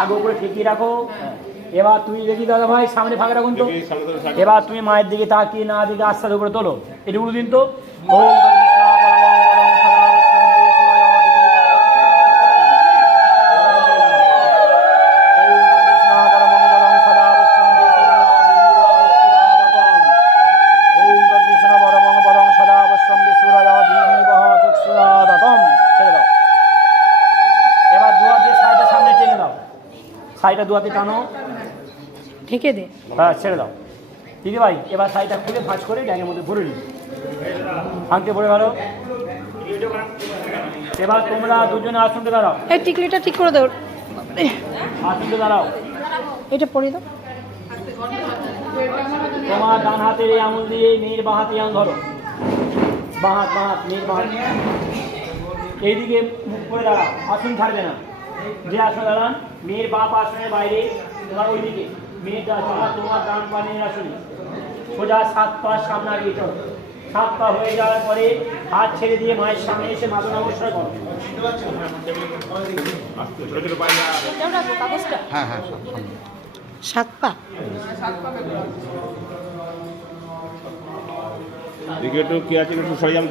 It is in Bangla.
আগে উপরে ঠেকিয়ে রাখো। এবার তুমি দেখি দাদা ভাই সামনে ফাঁকা রাখুন তো। এবার তুমি মায়ের দিকে তাকিয়ে না দিকে আস্তে আস্তে উপরে তোলো, এটা উড়ু দিন তো। এবার দু হাত দিয়ে সাইডটা সামনে টেনে দাও, সাইডটা দু হাতে টানো, ঢেকে দে। হ্যাঁ ছেড়ে দাও। দিদি ভাই এবার সাইডটা খুলে ভাঁজ করে ব্যাগের মধ্যে ভরে নিই, ভাঙতে পড়ে গেল। এবার তোমরা দুজনে আসনটা দাঁড়াও, এই টিকলিটা ঠিক করে দাও, আসনটা দাঁড়াও। এটা পরে দাও। তোমার ডান হাতের এই আঙুল দিয়ে মেয়ের বাঁ হাতে আঙুল ধরো, বাঁ হাত মেয়ের বাঁ হাত। এইদিকে মুখ করে দাঁড়াও, আসন ছাড়বে না। যে আসন দাঁড়ান মেয়ের বাপ আসনের বাইরে, তোমার ওইদিকে মেয়ের তোমার ডান পা মেয়ের আসনে সোজা 7 পা সামনে আগিয়ে চলো। 7 পা হয়ে যাওয়ার পরে হাত ছেড়ে দিয়ে মায়ের সামনে এসে মাথা নমস্কার করো। হ্যাঁ হ্যাঁ 7 পা দিকে একটু কি আছে একটু সরে যান।